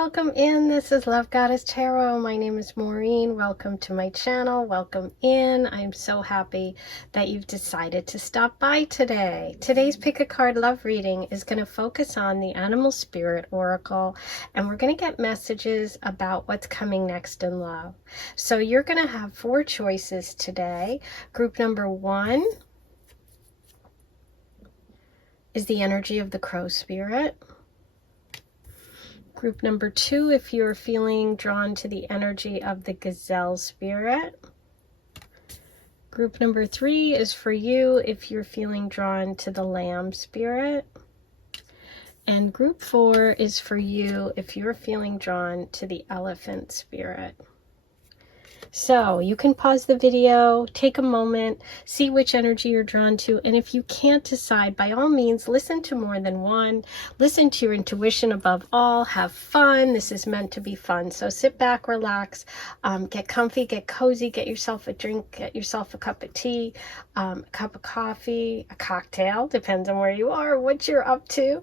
welcome in. This is Love Goddess Tarot. My name is Maureen. Welcome to my channel. Welcome in. I'm so happy that you've decided to stop by today. Today's pick a card love reading is going to focus on the animal spirit oracle, and we're going to get messages about what's coming next in love. So you're going to have 4 choices today. Group number 1 is the energy of the crow spirit. Group number 2, if you're feeling drawn to the energy of the gazelle spirit. Group number 3 is for you if you're feeling drawn to the lamb spirit. And group 4 is for you if you're feeling drawn to the elephant spirit. So you can pause the video, take a moment, see which energy you're drawn to, and if you can't decide, by all means, listen to more than one. Listen to your intuition above all. Have fun. This is meant to be fun. So sit back, relax, get comfy, get cozy, get yourself a drink, get yourself a cup of tea, a cup of coffee, a cocktail, depends on where you are, what you're up to.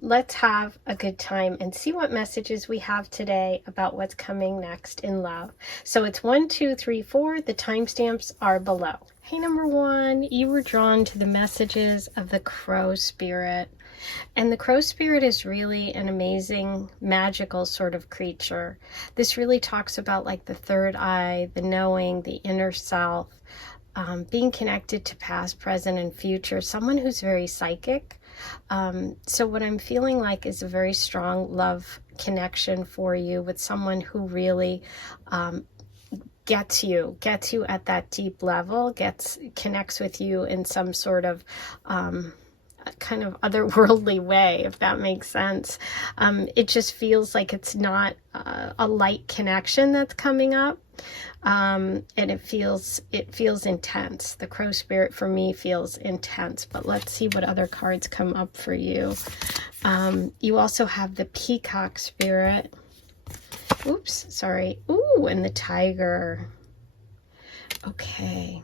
Let's have a good time and see what messages we have today about what's coming next in love. So it's 1, 2, 3, 4. The timestamps are below. Hey, number 1, you were drawn to the messages of the crow spirit. And the crow spirit is really an amazing, magical sort of creature. This really talks about like the third eye, the knowing, the inner self, being connected to past, present, and future. Someone who's very psychic. So what I'm feeling like is a very strong love connection for you with someone who really gets you at that deep level, connects with you in some sort of kind of otherworldly way, if that makes sense. It just feels like it's not a light connection that's coming up, and it feels intense. The crow spirit for me feels intense, but let's see what other cards come up for you. You also have the peacock spirit. Oops, sorry. Ooh, and the tiger. Okay.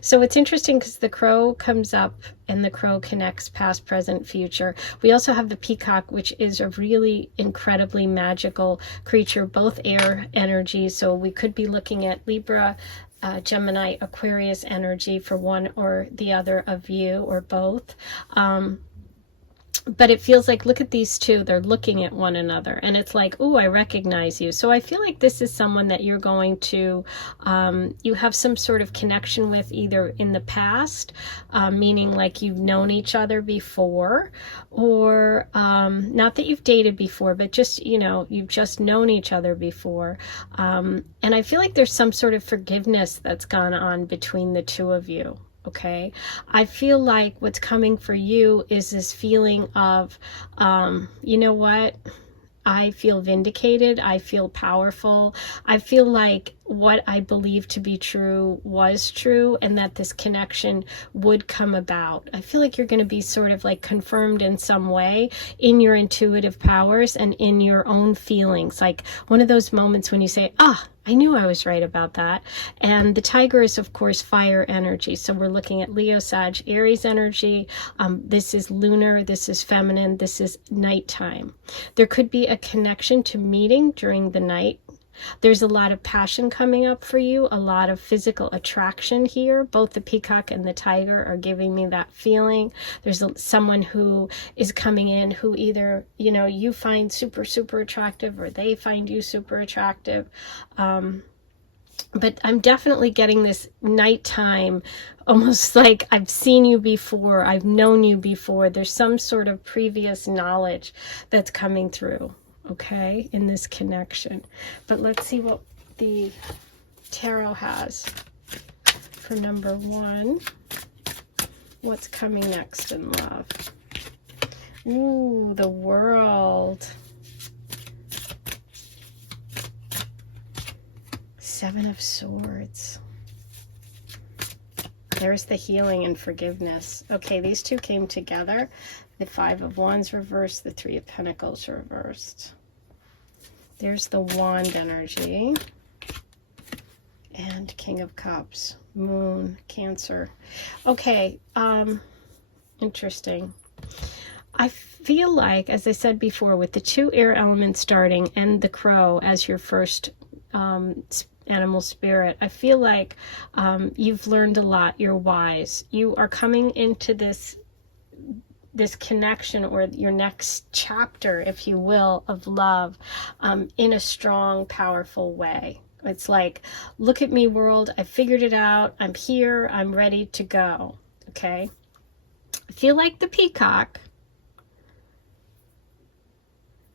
So it's interesting because the crow comes up and the crow connects past, present, future. We also have the peacock, which is a really incredibly magical creature, both air energies. So we could be looking at Libra, Gemini, Aquarius energy for one or the other of you, or both. But it feels like, look at these two, they're looking at one another, and it's like, oh, I recognize you. So I feel like this is someone that you're going to, you have some sort of connection with, either in the past, meaning like you've known each other before, or not that you've dated before, but just, you know, you've just known each other before. And I feel like there's some sort of forgiveness that's gone on between the two of you. Okay, I feel like what's coming for you is this feeling of, you know what? I feel vindicated. I feel powerful. I feel like what I believe to be true was true, and that this connection would come about. I feel like you're going to be sort of like confirmed in some way in your intuitive powers and in your own feelings. Like one of those moments when you say, ah, I knew I was right about that. And the tiger is, of course, fire energy. So we're looking at Leo, Sag, Aries energy. This is lunar. This is feminine. This is nighttime. There could be a connection to meeting during the night. There's a lot of passion coming up for you, a lot of physical attraction here. Both the peacock and the tiger are giving me that feeling. There's someone who is coming in who either, you know, you find super, super attractive, or they find you super attractive. But I'm definitely getting this nighttime, almost like I've seen you before, I've known you before. There's some sort of previous knowledge that's coming through. Okay, in this connection. But let's see what the tarot has for number 1. What's coming next in love? Ooh, the World. 7 of Swords. There's the healing and forgiveness. Okay, these two came together. The 5 of Wands reversed, the 3 of Pentacles reversed. There's the Wand energy. And King of Cups, Moon, Cancer. Okay, interesting. I feel like, as I said before, with the 2 air elements starting and the crow as your first animal spirit, I feel like you've learned a lot. You're wise. You are coming into this connection, or your next chapter, if you will, of love in a strong, powerful way. It's like, look at me, world. I figured it out. I'm here. I'm ready to go. Okay. I feel like the peacock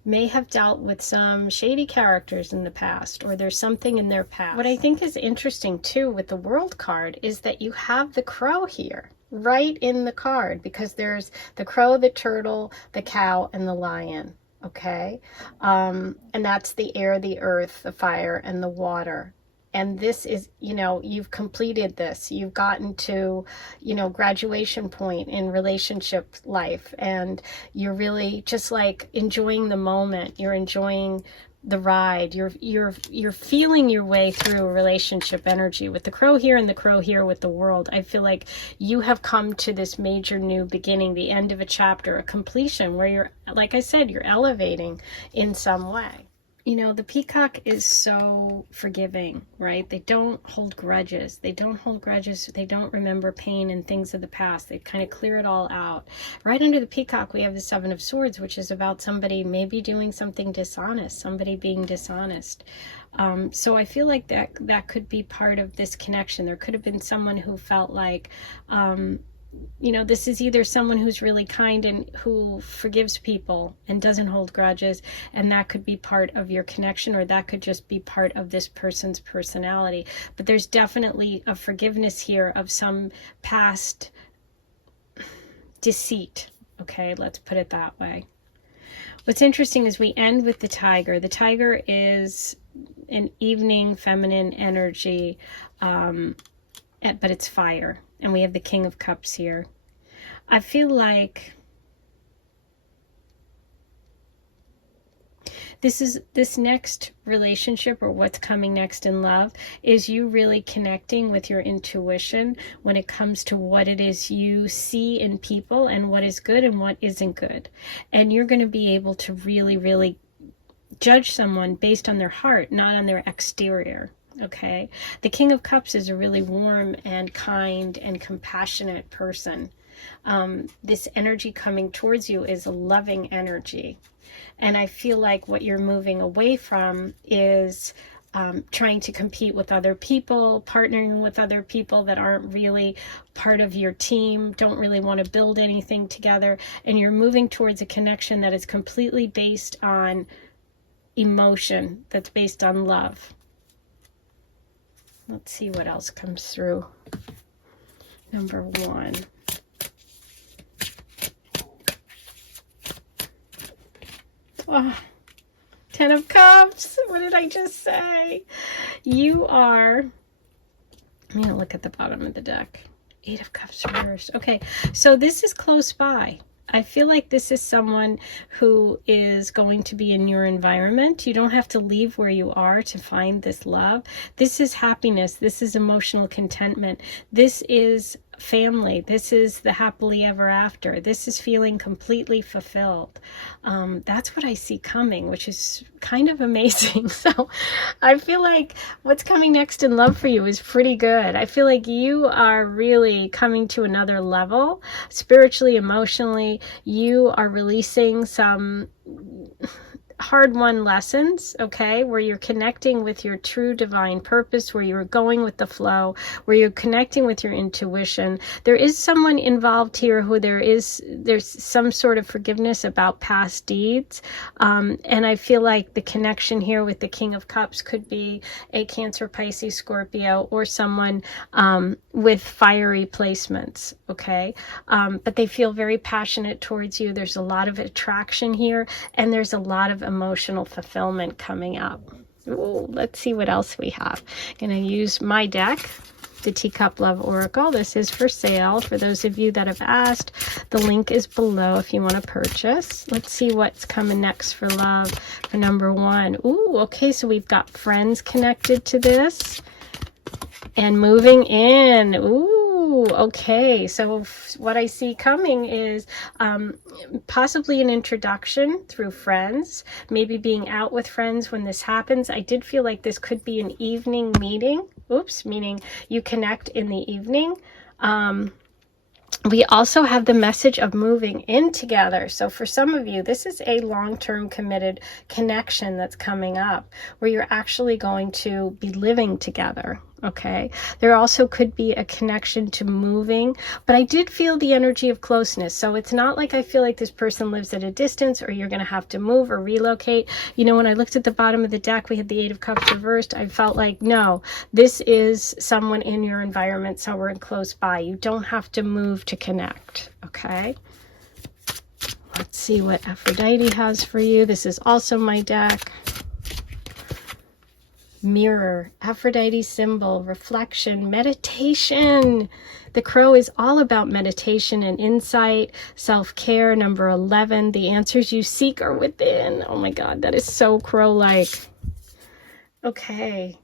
may have dealt with some shady characters in the past, or there's something in their past. What I think is interesting too with the World card is that you have the crow here, right in the card, because there's the crow, the turtle, the cow, and the lion. Okay. And that's the air, the earth, the fire, and the water. And this is, you know, you've completed this. You've gotten to, you know, graduation point in relationship life, and you're really just like enjoying the moment. You're enjoying the ride. You're feeling your way through a relationship energy with the crow here and the crow here with the world. I feel like you have come to this major new beginning, the end of a chapter, a completion where you're, like I said, you're elevating in some way. You know, the peacock is so forgiving, right? They don't hold grudges. They don't hold grudges. They don't remember pain and things of the past. They kind of clear it all out. Right under the peacock, we have the 7 of Swords, which is about somebody maybe doing something dishonest, somebody being dishonest. So I feel like that could be part of this connection. There could have been someone who felt like, you know, this is either someone who's really kind and who forgives people and doesn't hold grudges, and that could be part of your connection, or that could just be part of this person's personality. But there's definitely a forgiveness here of some past deceit. Okay, let's put it that way. What's interesting is we end with the tiger. The tiger is an evening feminine energy, but it's fire. And we have the King of Cups here. I feel like this next relationship, or what's coming next in love, is you really connecting with your intuition when it comes to what it is you see in people and what is good and what isn't good. And you're going to be able to really, really judge someone based on their heart, not on their exterior. Okay, the King of Cups is a really warm and kind and compassionate person. This energy coming towards you is a loving energy. And I feel like what you're moving away from is trying to compete with other people, partnering with other people that aren't really part of your team, don't really want to build anything together. And you're moving towards a connection that is completely based on emotion, that's based on love. Let's see what else comes through. Number 1. Oh, 10 of Cups. What did I just say? You are, I'm going to look at the bottom of the deck. 8 of Cups reversed. Okay, so this is close by. I feel like this is someone who is going to be in your environment. You don't have to leave where you are to find this love. This is happiness. This is emotional contentment. This is family. This is the happily ever after. This is feeling completely fulfilled. That's what I see coming, which is kind of amazing. So I feel like what's coming next in love for you is pretty good. I feel like you are really coming to another level spiritually, emotionally. You are releasing some hard-won lessons, okay, where you're connecting with your true divine purpose, where you're going with the flow, where you're connecting with your intuition. There is someone involved here who there's some sort of forgiveness about past deeds, and I feel like the connection here with the King of Cups could be a Cancer, Pisces, Scorpio, or someone with fiery placements, okay, but they feel very passionate towards you. There's a lot of attraction here, and there's a lot of emotional fulfillment coming up. Ooh, let's see what else we have. I'm going to use my deck, the Teacup Love Oracle. This is for sale for those of you that have asked. The link is below if you want to purchase. Let's see what's coming next for love for number 1. Ooh, okay, so we've got friends connected to this and moving in. Ooh, Ooh, okay. So what I see coming is possibly an introduction through friends, maybe being out with friends when this happens. I did feel like this could be an evening meeting. Oops, meaning you connect in the evening. We also have the message of moving in together. So for some of you, this is a long-term committed connection that's coming up where you're actually going to be living together. Okay. There also could be a connection to moving, but I did feel the energy of closeness. So it's not like I feel like this person lives at a distance or you're going to have to move or relocate. You know, when I looked at the bottom of the deck, we had the Eight of Cups reversed. I felt like, no, this is someone in your environment, somewhere close by. You don't have to move to connect. Okay. Let's see what Aphrodite has for you. This is also my deck. Mirror, Aphrodite symbol, reflection, meditation. The crow is all about meditation and insight, self-care. Number 11, the answers you seek are within. Oh my God, that is so crow-like. Okay.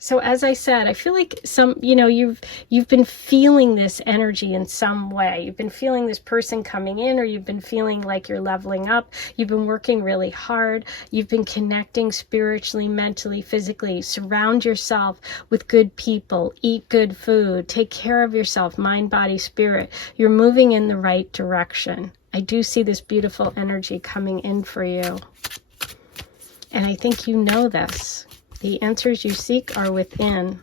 So as I said, I feel like you've been feeling this energy in some way. You've been feeling this person coming in, or you've been feeling like you're leveling up. You've been working really hard. You've been connecting spiritually, mentally, physically. Surround yourself with good people. Eat good food. Take care of yourself, mind, body, spirit. You're moving in the right direction. I do see this beautiful energy coming in for you. And I think you know this. The answers you seek are within.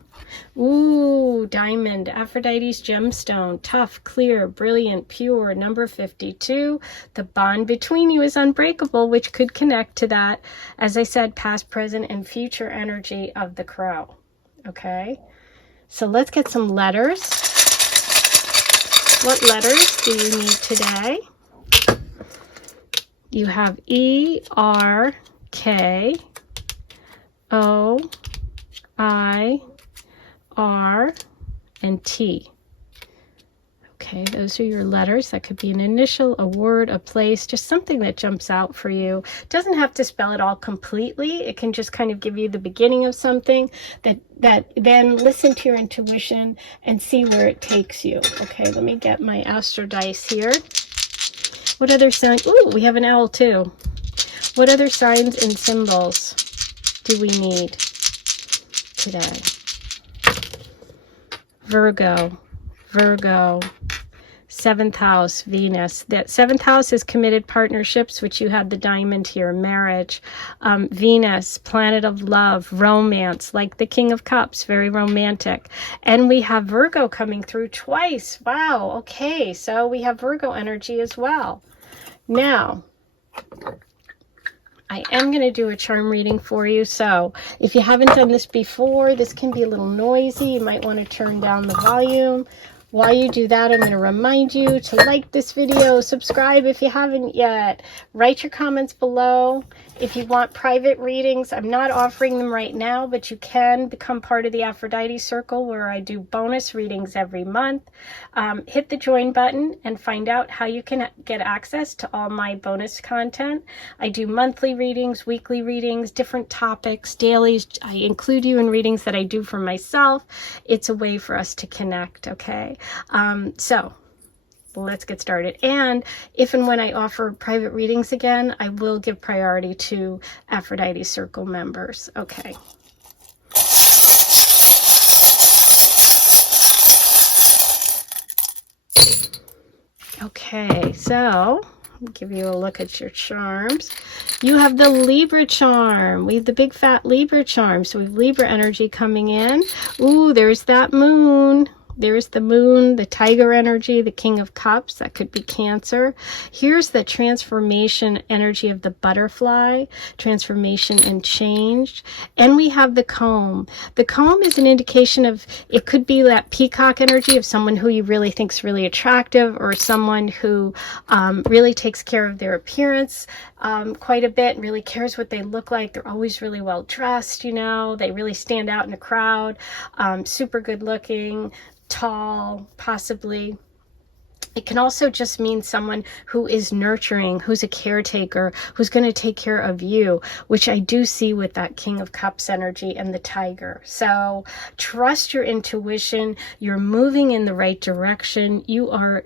Ooh, diamond, Aphrodite's gemstone, tough, clear, brilliant, pure. Number 52, the bond between you is unbreakable, which could connect to that, as I said, past, present, and future energy of the crow. Okay, so let's get some letters. What letters do you need today? You have E, R, K, O, I, R, and T. Okay, those are your letters. That could be an initial, a word, a place, just something that jumps out for you. It doesn't have to spell it all completely. It can just kind of give you the beginning of something that then listen to your intuition and see where it takes you. Okay, let me get my astro dice here. What other signs? Ooh, we have an owl too. What other signs and symbols do we need today? Virgo, 7th house, Venus. That 7th house is committed partnerships, which you had the diamond here, marriage. Venus, planet of love, romance, like the King of Cups, very romantic. And we have Virgo coming through twice. Wow, okay, so we have Virgo energy as well. Now, I am going to do a charm reading for you. So if you haven't done this before, this can be a little noisy. You might want to turn down the volume. While you do that, I'm going to remind you to like this video, subscribe if you haven't yet, write your comments below. If you want private readings, I'm not offering them right now, but you can become part of the Aphrodite Circle where I do bonus readings every month. Hit the join button and find out how you can get access to all my bonus content. I do monthly readings, weekly readings, different topics, dailies. I include you in readings that I do for myself. It's a way for us to connect, okay? So let's get started. And if and when I offer private readings again, I will give priority to Aphrodite Circle members. Okay. Okay, so I'll give you a look at your charms. You have the Libra charm. We have the big fat Libra charm. So we have Libra energy coming in. Ooh, there's that moon. There's the moon, the tiger energy, the King of Cups. That could be Cancer. Here's the transformation energy of the butterfly, transformation and change. And we have the comb. The comb is an indication of, it could be that peacock energy of someone who you really think is really attractive, or someone who really takes care of their appearance quite a bit and really cares what they look like. They're always really well dressed, you know. They really stand out in a crowd. Super good looking. Tall, possibly. It can also just mean someone who is nurturing, who's a caretaker, who's going to take care of you, which I do see with that King of Cups energy and the Tiger. So trust your intuition. You're moving in the right direction. You are,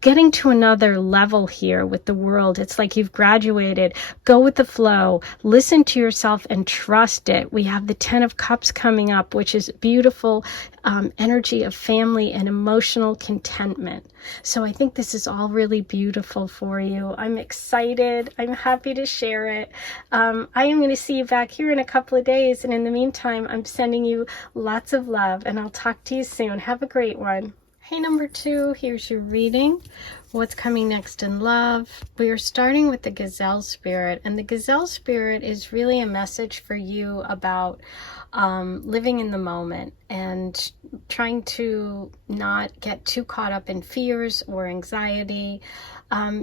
getting to another level here with the world. It's like you've graduated. Go with the flow. Listen to yourself and trust it. We have the 10 of Cups coming up, which is beautiful energy of family and emotional contentment. So I think this is all really beautiful for you. I'm excited. I'm happy to share it. I am going to see you back here in a couple of days. And in the meantime, I'm sending you lots of love, and I'll talk to you soon. Have a great one. Hey, number 2, here's your reading. What's coming next in love? We are starting with the Gazelle Spirit, and the Gazelle Spirit is really a message for you about living in the moment and trying to not get too caught up in fears or anxiety.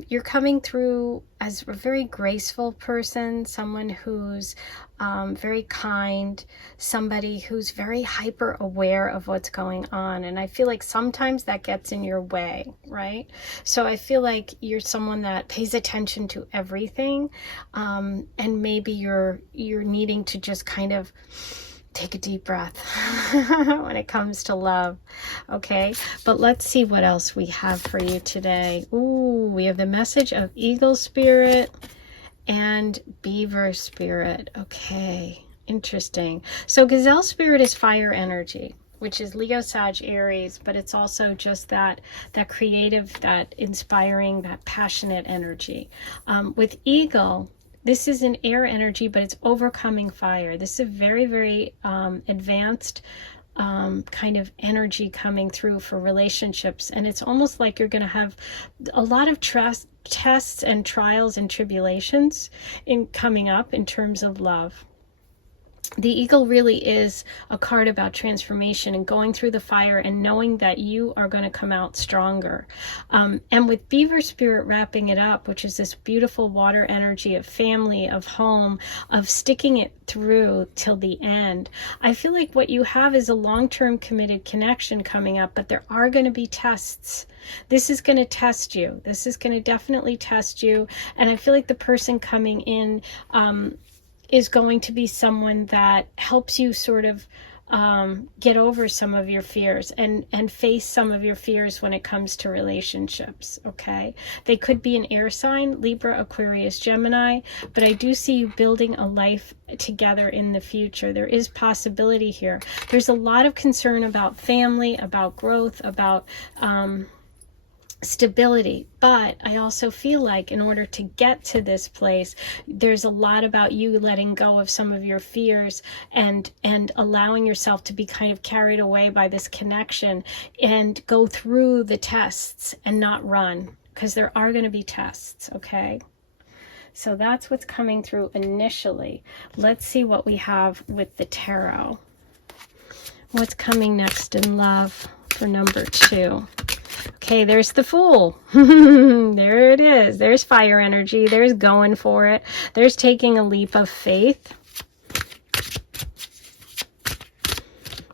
You're coming through as a very graceful person, someone who's very kind, somebody who's very hyper aware of what's going on. And I feel like sometimes that gets in your way, right? So I feel like you're someone that pays attention to everything. And maybe you're needing to just kind of take a deep breath when it comes to love. Okay, but let's see what else we have for you today. Ooh, we have the message of Eagle Spirit and Beaver Spirit. Okay, interesting. So Gazelle Spirit is fire energy, which is Leo, Sag, Aries, but it's also just that creative, that inspiring, that passionate energy. With Eagle, this is an air energy, but it's overcoming fire. This is a very, very advanced kind of energy coming through for relationships. And it's almost like you're going to have a lot of tests and trials and tribulations coming up in terms of love. The eagle really is a card about transformation and going through the fire and knowing that you are going to come out stronger. And with Beaver Spirit wrapping it up, which is this beautiful water energy of family, of home, of sticking it through till the end, I feel like what you have is a long-term committed connection coming up, but there are going to be tests. This is going to test you. This is going to definitely test you. And I feel like the person coming in is going to be someone that helps you sort of get over some of your fears and face some of your fears when it comes to relationships, okay? They could be an air sign, Libra, Aquarius, Gemini, but I do see you building a life together in the future. There is possibility here. There's a lot of concern about family, about growth, about stability, but I also feel like in order to get to this place, there's a lot about you letting go of some of your fears and allowing yourself to be kind of carried away by this connection and go through the tests and not run, because there are going to be tests, okay? So that's what's coming through initially. Let's see what we have with the tarot. What's coming next in love for number 2? Okay, there's the Fool. There it is. There's fire energy. There's going for it. There's taking a leap of faith.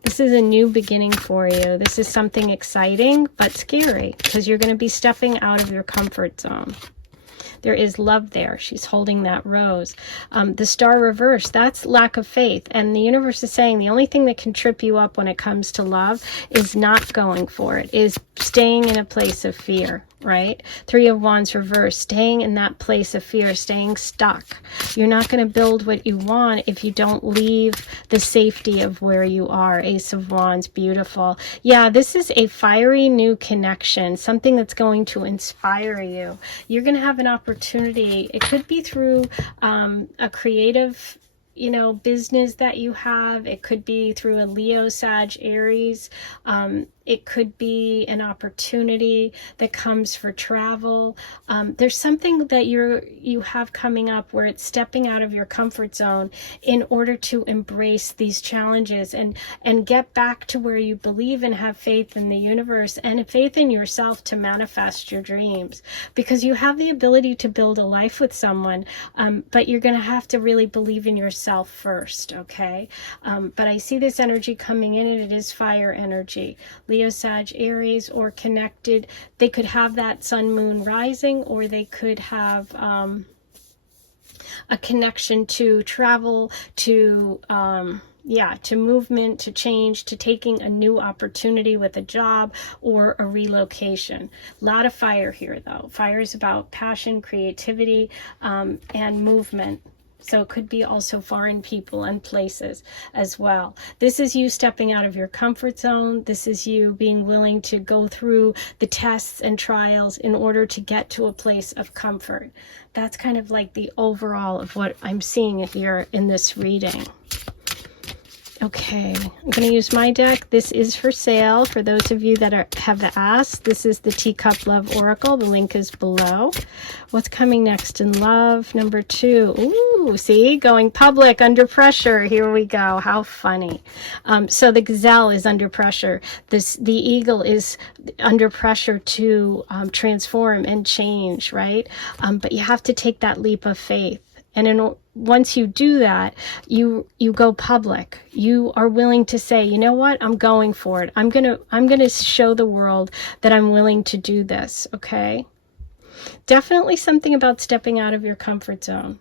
This is a new beginning for you. This is something exciting but scary, because you're going to be stepping out of your comfort zone. There is love there. She's holding that rose. The star reverse, that's lack of faith. And the universe is saying the only thing that can trip you up when it comes to love is not going for it, is staying in a place of fear, right? 3 of Wands reverse, staying in that place of fear, staying stuck. You're not going to build what you want if you don't leave the safety of where you are. Ace of Wands, beautiful. Yeah, this is a fiery new connection, something that's going to inspire you. You're going to have an opportunity. It could be through a creative, business that you have. It could be through a Leo, Sag, Aries. It could be an opportunity that comes for travel. There's something that you have coming up where it's stepping out of your comfort zone in order to embrace these challenges and get back to where you believe and have faith in the universe and faith in yourself to manifest your dreams, because you have the ability to build a life with someone, but you're going to have to really believe in yourself first, okay? But I see this energy coming in, and it is fire energy. Leo, Leo, Sag, Aries, or connected. They could have that sun, moon rising, or they could have a connection to travel, to to movement, to change, to taking a new opportunity with a job or a relocation. A lot of fire here, though. Fire is about passion, creativity, and movement. So it could be also foreign people and places as well. This is you stepping out of your comfort zone. This is you being willing to go through the tests and trials in order to get to a place of comfort. That's kind of like the overall of what I'm seeing here in this reading. Okay, I'm going to use my deck. This is for sale for those of you that have asked. This is the Teacup Love Oracle. The link is below. What's coming next in love? Number 2. Ooh, see? Going public, under pressure. Here we go. How funny. So the gazelle is under pressure. The eagle is under pressure to transform and change, right? But you have to take that leap of faith. And once you do that, you go public. You are willing to say, you know what? I'm going for it. I'm gonna show the world that I'm willing to do this. Okay. Definitely something about stepping out of your comfort zone.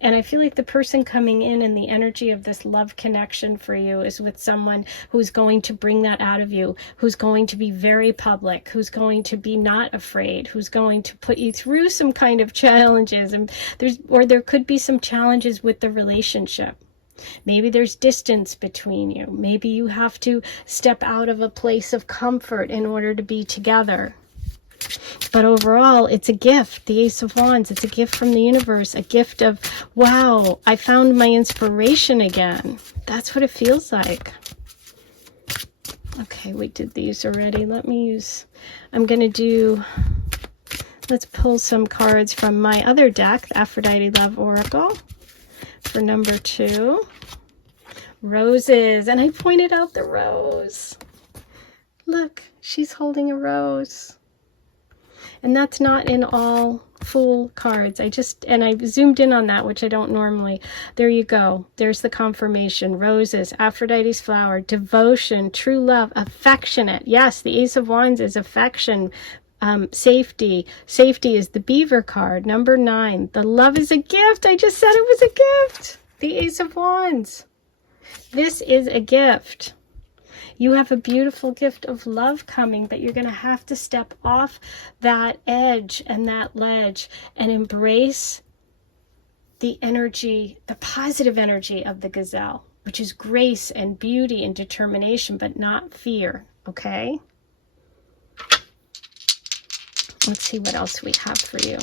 And I feel like the person coming in and the energy of this love connection for you is with someone who's going to bring that out of you, who's going to be very public, who's going to be not afraid, who's going to put you through some kind of challenges. And there could be some challenges with the relationship. Maybe there's distance between you. Maybe you have to step out of a place of comfort in order to be together. But overall, it's a gift. The Ace of Wands, it's a gift from the universe, a gift of, wow, I found my inspiration again. That's what it feels like. Okay, we did these already. I'm going to do, let's pull some cards from my other deck, the Aphrodite Love Oracle, for number 2. Roses, and I pointed out the rose. Look, she's holding a rose. And that's not in all full cards. I zoomed in on that, which I don't normally. There you go. There's the confirmation. Roses, Aphrodite's flower, devotion, true love, affectionate. Yes, the Ace of Wands is affection, safety. Safety is the beaver card. Number 9. The love is a gift. I just said it was a gift. The Ace of Wands. This is a gift. You have a beautiful gift of love coming, but you're going to have to step off that edge and that ledge and embrace the energy, the positive energy of the gazelle, which is grace and beauty and determination, but not fear. Okay? Let's see what else we have for you.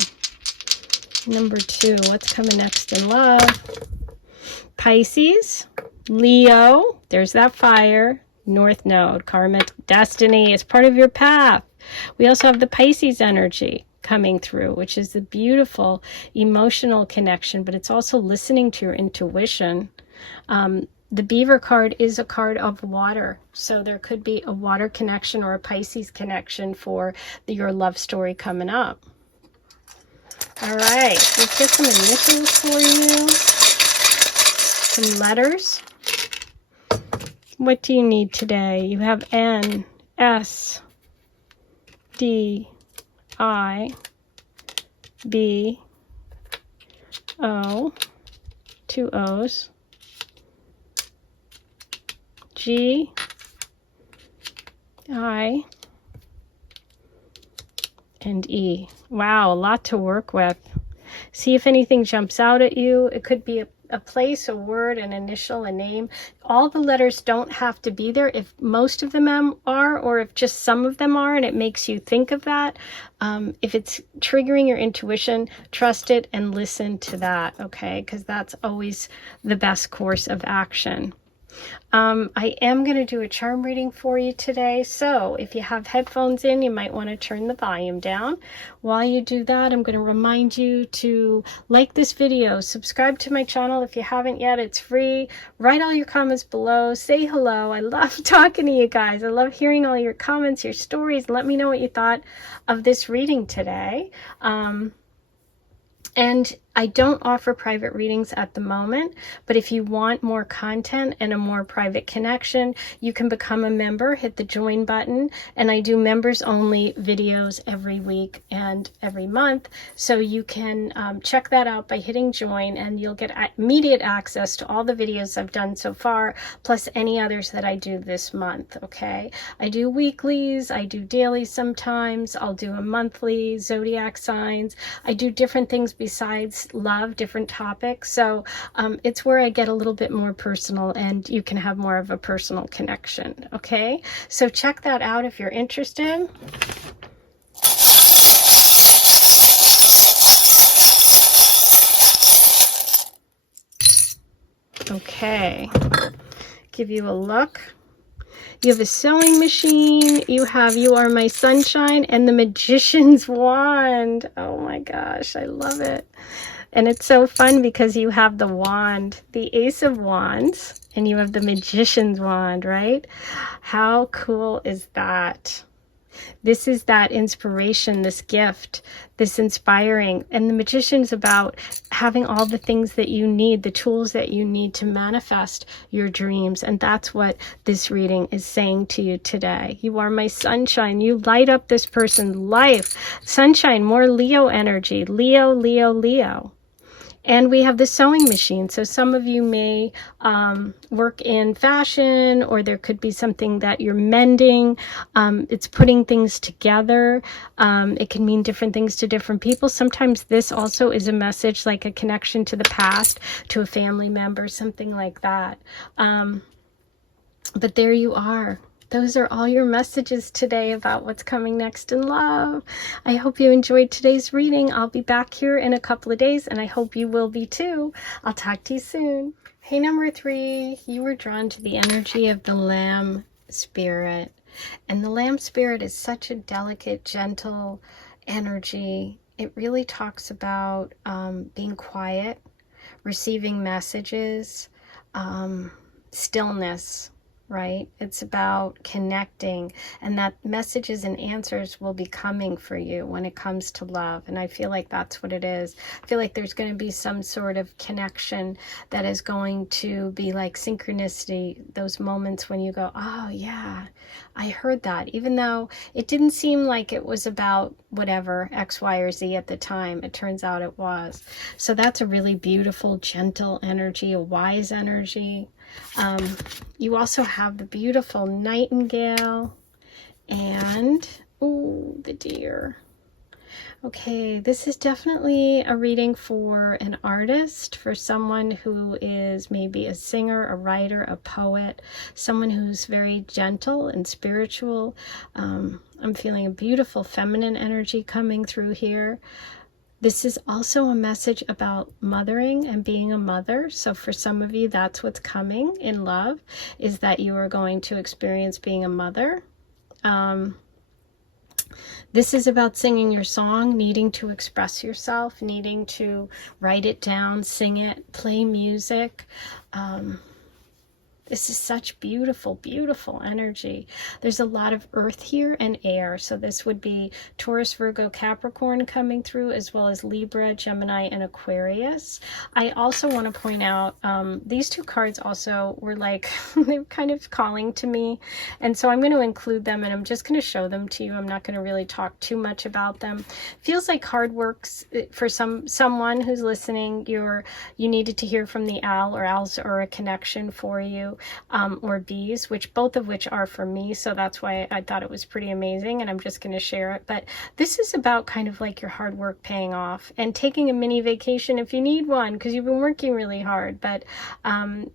Number 2, what's coming next in love? Pisces, Leo, there's that fire. North Node, karmic destiny is part of your path. We also have the Pisces energy coming through, which is the beautiful emotional connection, but it's also listening to your intuition. The beaver card is a card of water, so there could be a water connection or a Pisces connection for your love story coming up. All right, let's get some initials for you, some letters. What do you need today? You have N, S, D, I, B, O, 2 O's, G, I, and E. Wow, a lot to work with. See if anything jumps out at you. It could be a place, a word, an initial, a name. All the letters don't have to be there. If most of them are, or if just some of them are, and it makes you think of that, if it's triggering your intuition, trust it and listen to that, okay? Because that's always the best course of action. I am going to do a charm reading for you today, so if you have headphones in, you might want to turn the volume down. While you do that, I'm going to remind you to like this video, subscribe to my channel if you haven't yet, it's free. Write all your comments below, say hello. I love talking to you guys. I love hearing all your comments, your stories. Let me know what you thought of this reading today. And I don't offer private readings at the moment, but if you want more content and a more private connection, you can become a member, hit the join button, and I do members only videos every week and every month. So you can check that out by hitting join, and you'll get immediate access to all the videos I've done so far, plus any others that I do this month, okay? I do weeklies, I do daily sometimes, I'll do a monthly, zodiac signs. I do different things besides love, different topics. So it's where I get a little bit more personal, and you can have more of a personal connection. Okay, so check that out if you're interested. Okay, give you a look. You have a sewing machine, you are my sunshine, and the magician's wand. Oh my gosh, I love it. And it's so fun because you have the wand, the Ace of Wands, and you have the magician's wand, right? How cool is that? This is that inspiration, this gift, this inspiring. And the magician's about having all the things that you need, the tools that you need to manifest your dreams. And that's what this reading is saying to you today. You are my sunshine. You light up this person's life. Sunshine, more Leo energy. Leo, Leo, Leo. And we have the sewing machine. So some of you may work in fashion, or there could be something that you're mending. It's putting things together. It can mean different things to different people. Sometimes this also is a message, like a connection to the past, to a family member, something like that. But there you are. Those are all your messages today about what's coming next in love. I hope you enjoyed today's reading. I'll be back here in a couple of days, and I hope you will be too. I'll talk to you soon. Hey, number 3, you were drawn to the energy of the Lamb Spirit. And the Lamb Spirit is such a delicate, gentle energy. It really talks about being quiet, receiving messages, stillness. Right? It's about connecting, and that messages and answers will be coming for you when it comes to love. And I feel like that's what it is. I feel like there's going to be some sort of connection that is going to be like synchronicity, those moments when you go, oh yeah, I heard that, even though it didn't seem like it was about whatever X, Y, or Z at the time. It turns out it was. So that's a really beautiful, gentle energy, a wise energy. You also have the beautiful nightingale and, ooh, the deer. Okay, this is definitely a reading for an artist, for someone who is maybe a singer, a writer, a poet, someone who's very gentle and spiritual. I'm feeling a beautiful feminine energy coming through here. This is also a message about mothering and being a mother. So for some of you, that's what's coming in love, is that you are going to experience being a mother. This is about singing your song, needing to express yourself, needing to write it down, sing it, play music. This is such beautiful, beautiful energy. There's a lot of earth here and air. So this would be Taurus, Virgo, Capricorn coming through, as well as Libra, Gemini, and Aquarius. I also want to point out, these two cards also were like, they were kind of calling to me. And so I'm going to include them, and I'm just going to show them to you. I'm not going to really talk too much about them. Feels like card works for someone who's listening. You needed to hear from the owl, or owls are a connection for you. Or bees, which both of which are for me, so that's why I thought it was pretty amazing, and I'm just going to share it. But this is about kind of like your hard work paying off, and taking a mini vacation if you need one, because you've been working really hard. But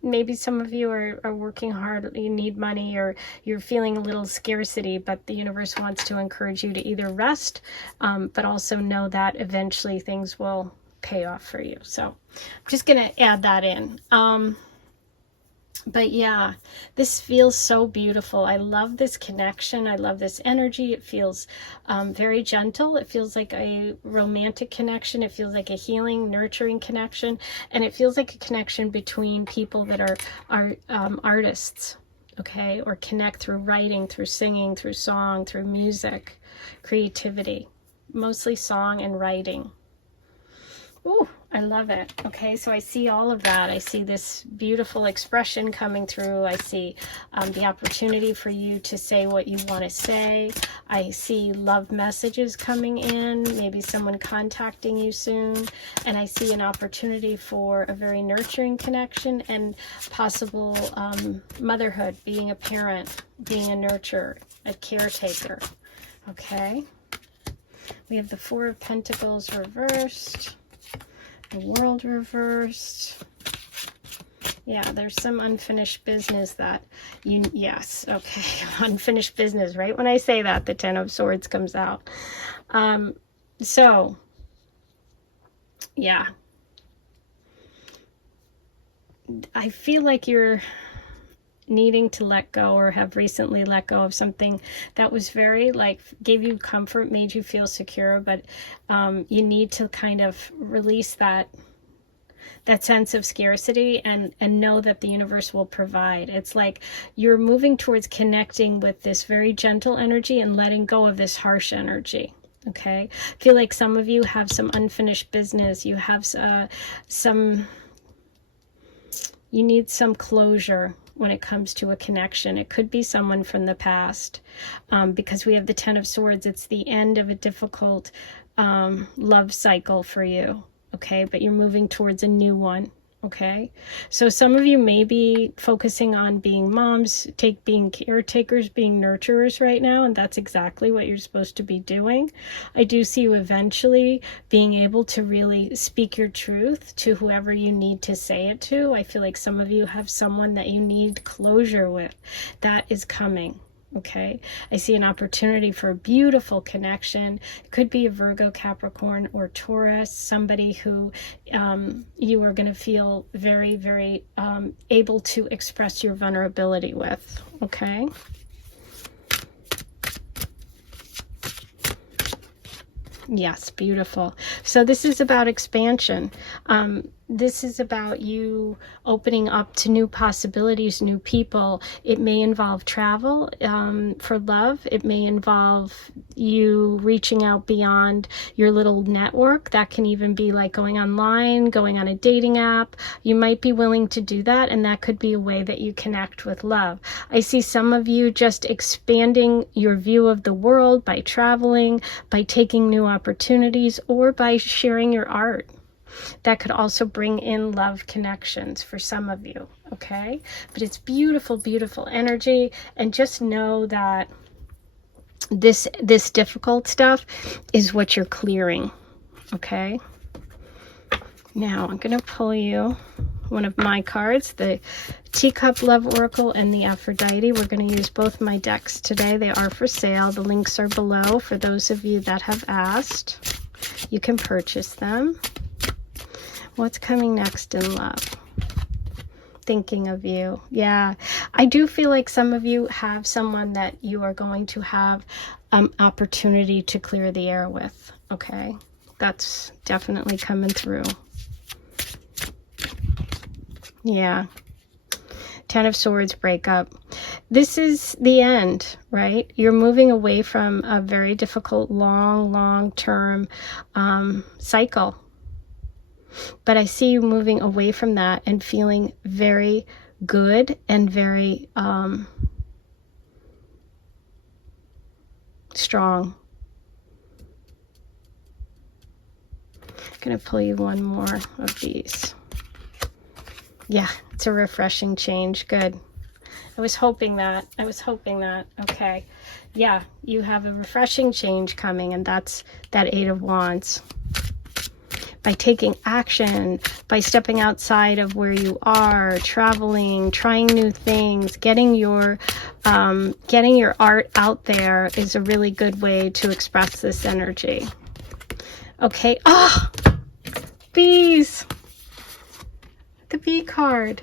maybe some of you are working hard, you need money, or you're feeling a little scarcity, but the universe wants to encourage you to either rest, but also know that eventually things will pay off for you. So I'm just going to add that in. But yeah, this feels so beautiful. I love this connection. I love this energy. It feels very gentle. It feels like a romantic connection. It feels like a healing, nurturing connection. And it feels like a connection between people that are artists, okay? Or connect through writing, through singing, through song, through music, creativity. Mostly song and writing. Ooh, I love it. Okay, so I see all of that. I see this beautiful expression coming through. I see the opportunity for you to say what you want to say. I see love messages coming in, maybe someone contacting you soon. And I see an opportunity for a very nurturing connection and possible motherhood, being a parent, being a nurturer, a caretaker. Okay. We have the Four of Pentacles reversed. The World reversed. Yeah, there's some unfinished business that you, yes, okay, unfinished business. Right when I say that, the Ten of Swords comes out. So, yeah. I feel like you're needing to let go or have recently let go of something that was very, like, gave you comfort, made you feel secure, but you need to kind of release that sense of scarcity and know that the universe will provide. It's like you're moving towards connecting with this very gentle energy and letting go of this harsh energy. Okay, I feel like some of you have some unfinished business. You have you need some closure when it comes to a connection. It could be someone from the past, because we have the Ten of Swords. It's the end of a difficult love cycle for you, okay? But you're moving towards a new one, okay? So some of you may be focusing on being moms, being caretakers, being nurturers right now, and that's exactly what you're supposed to be doing. I do see you eventually being able to really speak your truth to whoever you need to say it to. I feel like some of you have someone that you need closure with. That is coming. Okay, I see an opportunity for a beautiful connection. It could be a Virgo, Capricorn, or Taurus, somebody who you are going to feel very, very able to express your vulnerability with. Okay. Yes, beautiful. So this is about expansion. This is about you opening up to new possibilities, new people. It may involve travel for love. It may involve you reaching out beyond your little network. That can even be like going online, going on a dating app. You might be willing to do that, and that could be a way that you connect with love. I see some of you just expanding your view of the world by traveling, by taking new opportunities, or by sharing your art. That could also bring in love connections for some of you, okay? But it's beautiful, beautiful energy, and just know that this difficult stuff is what you're clearing, okay? Now, I'm going to pull you one of my cards, the Teacup Love Oracle and the Aphrodite. We're going to use both my decks today. They are for sale. The links are below for those of you that have asked. You can purchase them. What's coming next in love? Thinking of you. Yeah, I do feel like some of you have someone that you are going to have opportunity to clear the air with. Okay, that's definitely coming through. Yeah. Ten of Swords breakup. This is the end, right? You're moving away from a very difficult, long-term cycle. But I see you moving away from that and feeling very good and very strong. I'm going to pull you one more of these. Yeah, it's a refreshing change. Good. I was hoping that. Okay. Yeah, you have a refreshing change coming, and that's that Eight of Wands. By taking action, by stepping outside of where you are, traveling, trying new things, getting your art out there is a really good way to express this energy. Okay. Oh, bees. The bee card.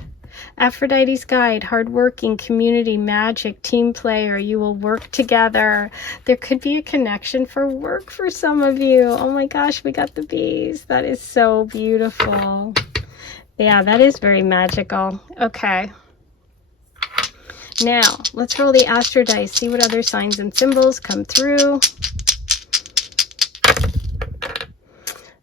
Aphrodite's guide, hardworking, community, magic, team player. You will work together. There could be a connection for work for some of you. Oh my gosh, we got the bees. That is so beautiful. Yeah, that is very magical. Okay. Now, let's roll the Astro dice, see what other signs and symbols come through.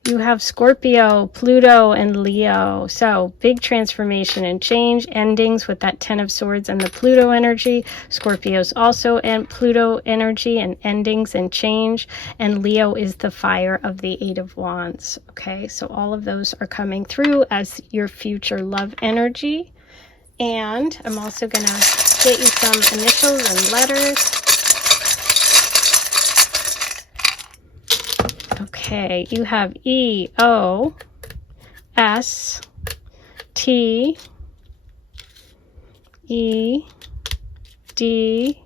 You have Scorpio, Pluto, and Leo. So big transformation and change, endings with that 10 of Swords and the Pluto energy. Scorpio's also and Pluto energy and endings and change. And Leo is the fire of the 8 of Wands. Okay, so all of those are coming through as your future love energy. And I'm also going to get you some initials and letters. Okay, you have E, O, S, T, E, D,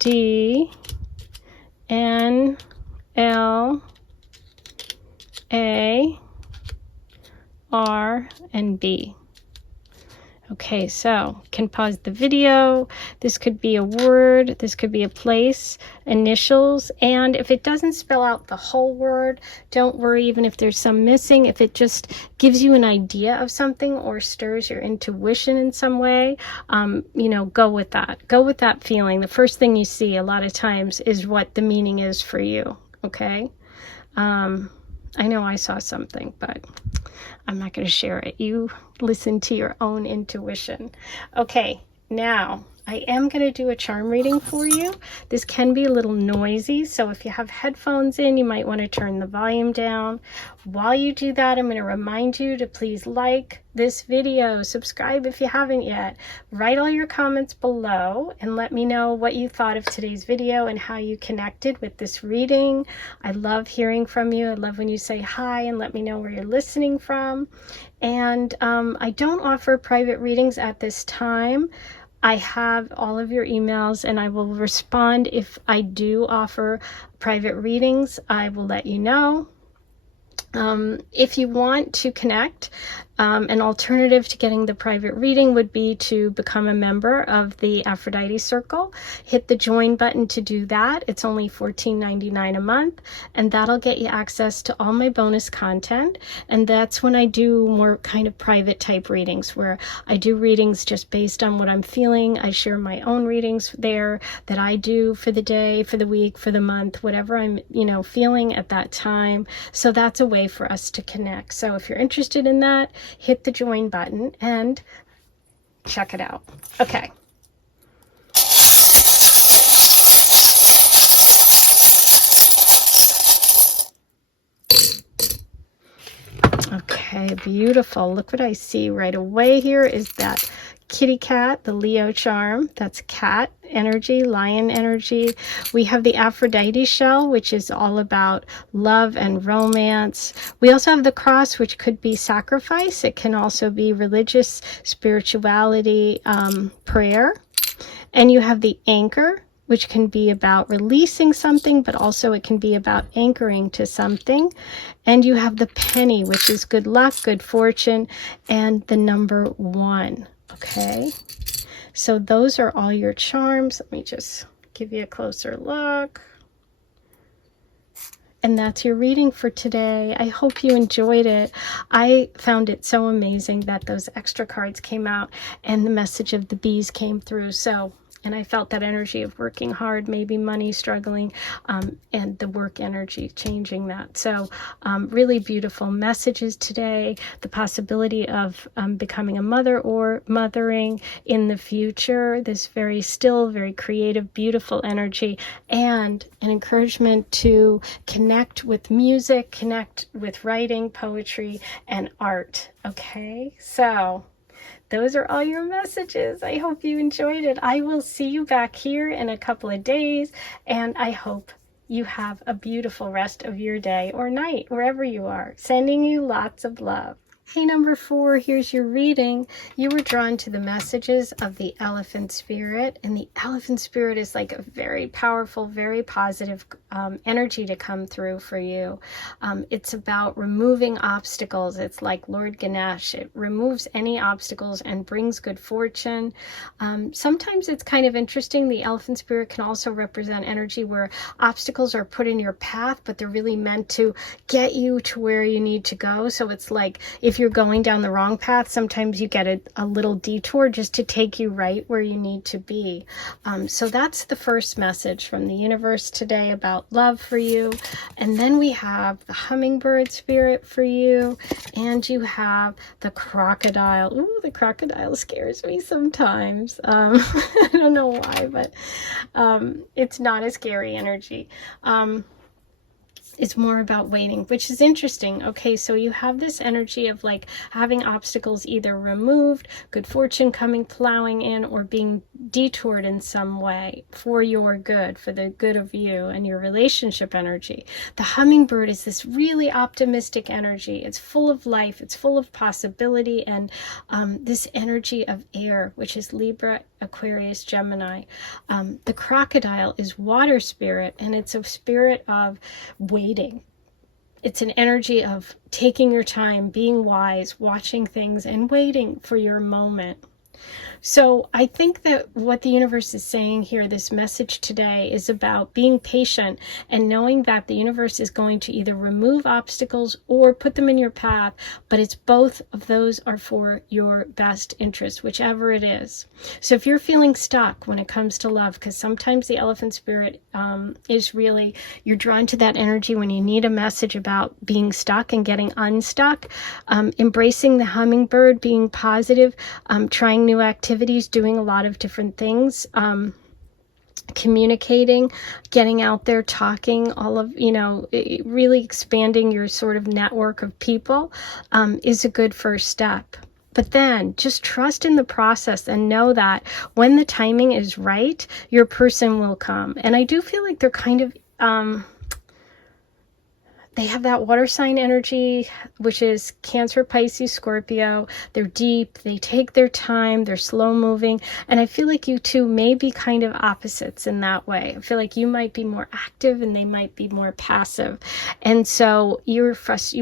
D, N, L, A, R, and B. Okay, so can pause the video. This could be a word, this could be a place, initials, and if it doesn't spell out the whole word, don't worry even if there's some missing. If it just gives you an idea of something or stirs your intuition in some way, you know, go with that. Go with that feeling. The first thing you see a lot of times is what the meaning is for you, okay? I know I saw something, but I'm not going to share it. You listen to your own intuition. Okay, now I am going to do a charm reading for you. This can be a little noisy, so if you have headphones in, you might want to turn the volume down. While you do that, I'm going to remind you to please like this video, subscribe if you haven't yet, write all your comments below, and let me know what you thought of today's video and how you connected with this reading. I love hearing from you. I love when you say hi and let me know where you're listening from. And I don't offer private readings at this time. I have all of your emails and I will respond if I do offer private readings. I will let you know. If you want to connect, an alternative to getting the private reading would be to become a member of the Aphrodite Circle. Hit the join button to do that. It's only $14.99 a month, and that'll get you access to all my bonus content. And that's when I do more kind of private type readings, where I do readings just based on what I'm feeling. I share my own readings there that I do for the day, for the week, for the month, whatever I'm, you know, feeling at that time. So that's a way for us to connect. So if you're interested in that, hit the join button and check it out. Okay. Okay, beautiful. Look what I see right away here is that kitty cat, the Leo charm. That's cat energy, lion energy. We have the Aphrodite shell, which is all about love and romance. We also have the cross, which could be sacrifice. It can also be religious spirituality, prayer. And you have the anchor, which can be about releasing something, but also it can be about anchoring to something. And you have the penny, which is good luck, good fortune, and the number 1. Okay, so those are all your charms. Let me just give you a closer look. And that's your reading for today. I hope you enjoyed it. I found it so amazing that those extra cards came out and the message of the bees came through. And I felt that energy of working hard, maybe money struggling, and the work energy changing that. So really beautiful messages today. The possibility of becoming a mother or mothering in the future. This very still, very creative, beautiful energy. And an encouragement to connect with music, connect with writing, poetry, and art. Okay, so those are all your messages. I hope you enjoyed it. I will see you back here in a couple of days, and I hope you have a beautiful rest of your day or night, wherever you are. Sending you lots of love. Hey, number 4, here's your reading. You were drawn to the messages of the elephant spirit, and the elephant spirit is like a very powerful, very positive energy to come through for you. It's about removing obstacles. It's like Lord Ganesh. It removes any obstacles and brings good fortune. Sometimes it's kind of interesting. The elephant spirit can also represent energy where obstacles are put in your path, but they're really meant to get you to where you need to go. So it's like if if you're going down the wrong path, sometimes you get a little detour just to take you right where you need to be. So that's the first message from the universe today about love for you. And then we have the hummingbird spirit for you, and you have the crocodile. Ooh, the crocodile scares me sometimes. I don't know why, but it's not a scary energy. It's more about waiting, which is interesting. Okay, so you have this energy of like having obstacles either removed, good fortune coming plowing in, or being detoured in some way for your good, for the good of you and your relationship energy. The hummingbird is this really optimistic energy. It's full of life, it's full of possibility, and this energy of air, which is Libra, Aquarius, Gemini. The crocodile is water spirit, and it's a spirit of waiting. It's an energy of taking your time, being wise, watching things, and waiting for your moment. So I think that what the universe is saying here, this message today, is about being patient and knowing that the universe is going to either remove obstacles or put them in your path, but it's both of those are for your best interest, whichever it is. So if you're feeling stuck when it comes to love, because sometimes the elephant spirit is really, you're drawn to that energy when you need a message about being stuck and getting unstuck, embracing the hummingbird, being positive, trying new activities, doing a lot of different things, communicating, getting out there, talking, all of, really expanding your sort of network of people is a good first step. But then just trust in the process and know that when the timing is right, your person will come. And I do feel like they're kind of, they have that water sign energy, which is Cancer, Pisces, Scorpio. They're deep, they take their time, they're slow moving. And I feel like you two may be kind of opposites in that way. I feel like you might be more active and they might be more passive. And so you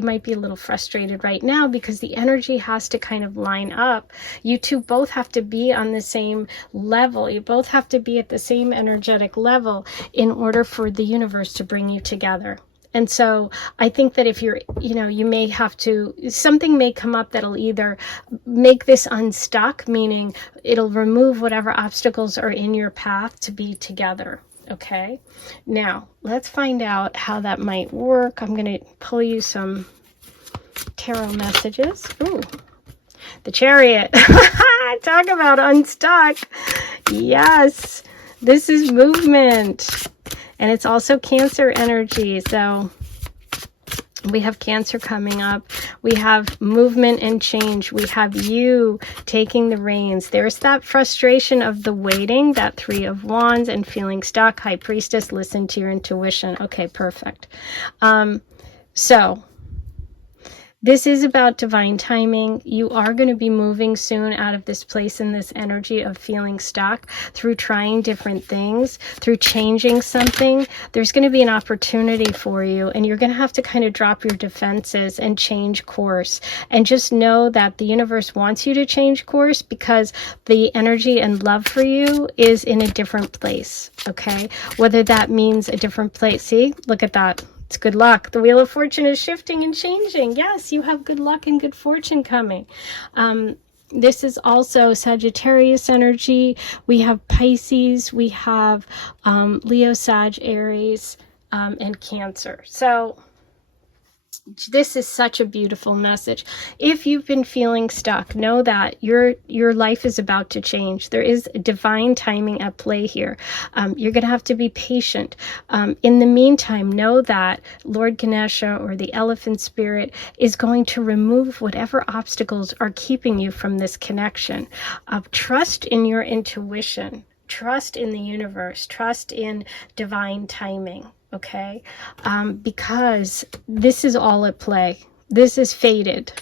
might be a little frustrated right now because the energy has to kind of line up. You two both have to be on the same level. You both have to be at the same energetic level in order for the universe to bring you together. And so I think that if you're, you may have to, something may come up that'll either make this unstuck, meaning it'll remove whatever obstacles are in your path to be together. Okay. Now let's find out how that might work. I'm going to pull you some tarot messages. Ooh, the Chariot. Talk about unstuck. Yes. This is movement. And it's also Cancer energy. So we have Cancer coming up. We have movement and change. We have you taking the reins. There's that frustration of the waiting, that Three of Wands and feeling stuck. High Priestess, listen to your intuition. Okay, perfect. So this is about divine timing. You are going to be moving soon out of this place in this energy of feeling stuck through trying different things, through changing something. There's going to be an opportunity for you, and you're going to have to kind of drop your defenses and change course. And just know that the universe wants you to change course because the energy and love for you is in a different place. Okay? Whether that means a different place. See, look at that. It's good luck. The Wheel of Fortune is shifting and changing. Yes, you have good luck and good fortune coming. This is also Sagittarius energy. We have Pisces. We have Leo, Sag, Aries, and Cancer. So this is such a beautiful message. If you've been feeling stuck, know that your life is about to change. There is divine timing at play here. You're going to have to be patient. In the meantime, know that Lord Ganesha, or the elephant spirit, is going to remove whatever obstacles are keeping you from this connection. Trust in your intuition. Trust in the universe. Trust in divine timing. Okay, because this is all at play. This is fated.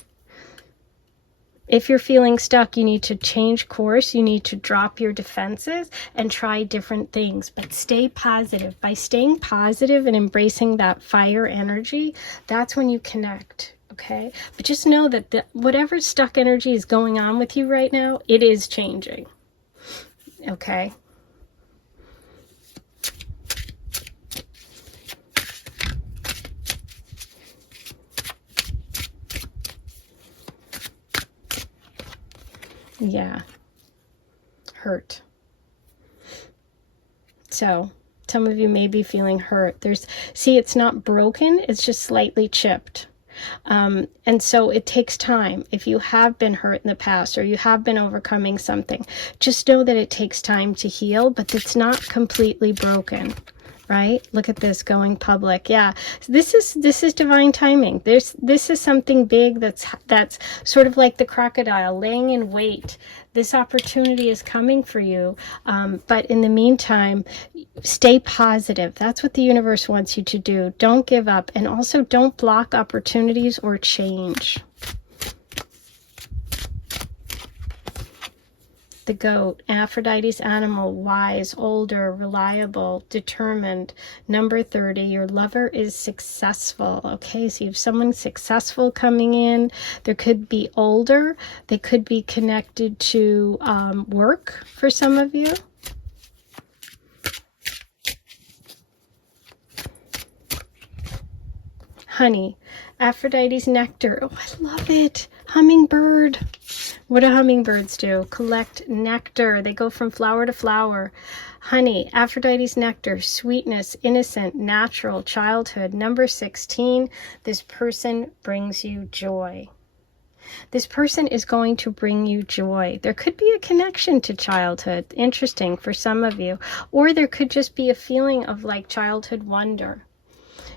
If you're feeling stuck, you need to change course. You need to drop your defenses and try different things, but stay positive. By staying positive and embracing that fire energy, that's when you connect. Okay, but just know that whatever stuck energy is going on with you right now, it is changing. Okay. Yeah. Hurt. So some of you may be feeling hurt. See, it's not broken, it's just slightly chipped. And so it takes time. If you have been hurt in the past or you have been overcoming something, just know that it takes time to heal, but it's not completely broken. Right? Look at this, going public. Yeah, this is divine timing. This is something big that's sort of like the crocodile laying in wait. This opportunity is coming for you, but in the meantime, stay positive. That's what the universe wants you to do. Don't give up, and also don't block opportunities or change. The goat, Aphrodite's animal, wise, older, reliable, determined. Number 30, your lover is successful. Okay, so you have someone successful coming in. There could be older. They could be connected to work for some of you. Honey, Aphrodite's nectar. Oh, I love it. Hummingbird. What do hummingbirds do? Collect nectar. They go from flower to flower. Honey, Aphrodite's nectar, sweetness, innocent, natural, childhood. Number 16, this person brings you joy. This person is going to bring you joy. There could be a connection to childhood, interesting for some of you, or there could just be a feeling of like childhood wonder.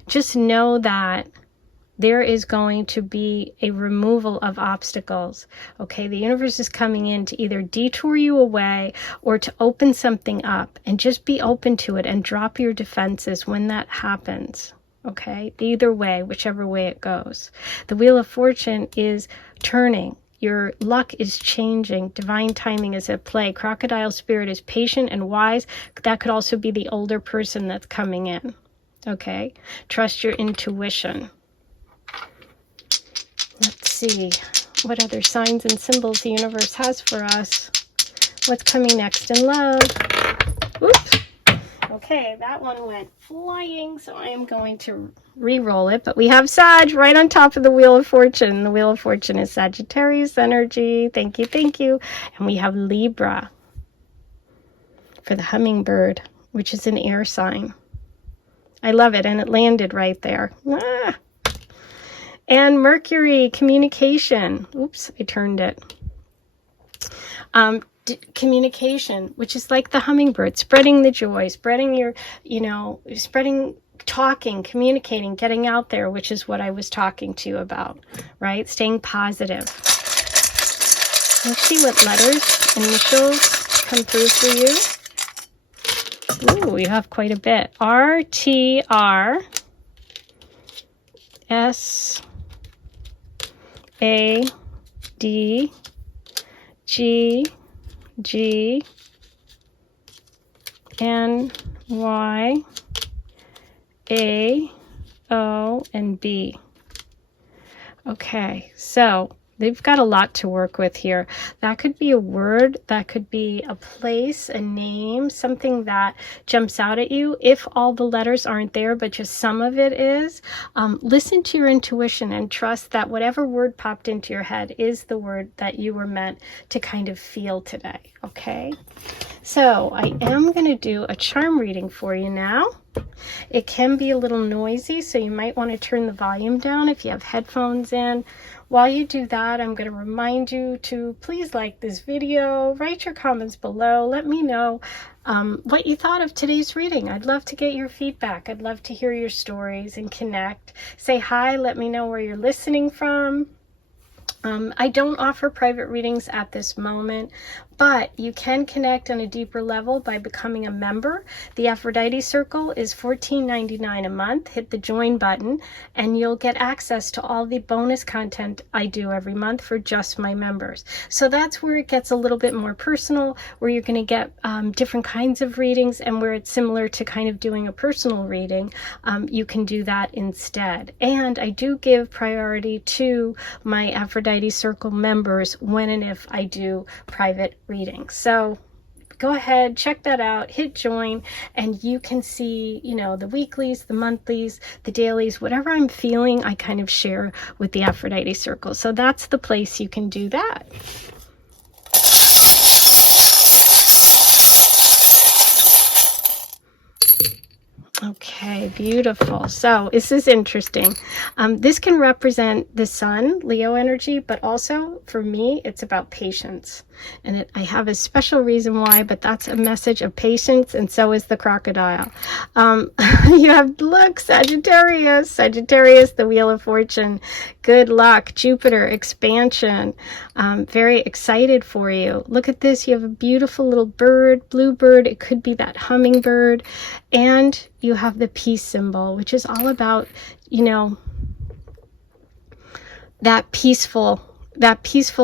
Just know that there is going to be a removal of obstacles. Okay, the universe is coming in to either detour you away or to open something up, and just be open to it and drop your defenses when that happens. Okay, either way, whichever way it goes. The Wheel of Fortune is turning. Your luck is changing. Divine timing is at play. Crocodile spirit is patient and wise. That could also be the older person that's coming in. Okay, trust your intuition. Let's see what other signs and symbols the universe has for us. What's coming next in love? Oops. Okay, that one went flying, so I am going to re-roll it. But we have Sag right on top of the Wheel of Fortune. The Wheel of Fortune is Sagittarius energy. Thank you, thank you. And we have Libra for the hummingbird, which is an air sign. I love it, and it landed right there. Ah. And Mercury, communication. Oops, I turned it. Communication, which is like the hummingbird, spreading the joy, spreading your, talking, communicating, getting out there, which is what I was talking to you about, right? Staying positive. Let's see what letters, initials come through for you. Ooh, you have quite a bit. R, T, R, S, A, D, G, G, N, Y, A, O, and B. Okay, so they've got a lot to work with here. That could be a word, that could be a place, a name, something that jumps out at you. If all the letters aren't there, but just some of it is, listen to your intuition and trust that whatever word popped into your head is the word that you were meant to kind of feel today, okay? So I am going to do a charm reading for you now. It can be a little noisy, so you might want to turn the volume down if you have headphones in. While you do that, I'm going to remind you to please like this video, write your comments below, let me know what you thought of today's reading. I'd love to get your feedback. I'd love to hear your stories and connect. Say hi, let me know where you're listening from. I don't offer private readings at this moment, but you can connect on a deeper level by becoming a member. The Aphrodite Circle is $14.99 a month. Hit the join button and you'll get access to all the bonus content I do every month for just my members. So that's where it gets a little bit more personal, where you're going to get different kinds of readings, and where it's similar to kind of doing a personal reading, you can do that instead. And I do give priority to my Aphrodite Circle members when and if I do private readings. So go ahead, check that out, hit join, and you can see, the weeklies, the monthlies, the dailies, whatever I'm feeling, I kind of share with the Aphrodite Circle. So that's the place you can do that. Okay, beautiful. So this is interesting. This can represent the sun, Leo energy, but also for me, it's about patience. And I have a special reason why, but that's a message of patience, and so is the crocodile. You have, look, Sagittarius, the Wheel of Fortune. Good luck, Jupiter, expansion. Very excited for you. Look at this. You have a beautiful little bird, blue bird. It could be that hummingbird. And you have the peace symbol, which is all about, you know, that peaceful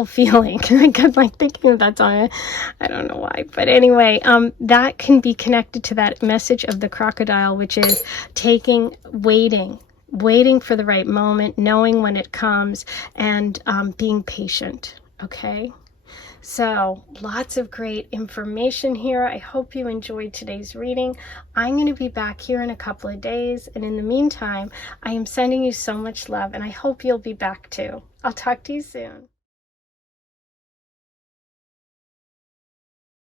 feeling. I'm like thinking of that song. I don't know why, but anyway, that can be connected to that message of the crocodile, which is waiting for the right moment, knowing when it comes, and being patient. Okay. So lots of great information here. I hope you enjoyed today's reading. I'm going to be back here in a couple of days. And in the meantime, I am sending you so much love, and I hope you'll be back too. I'll talk to you soon.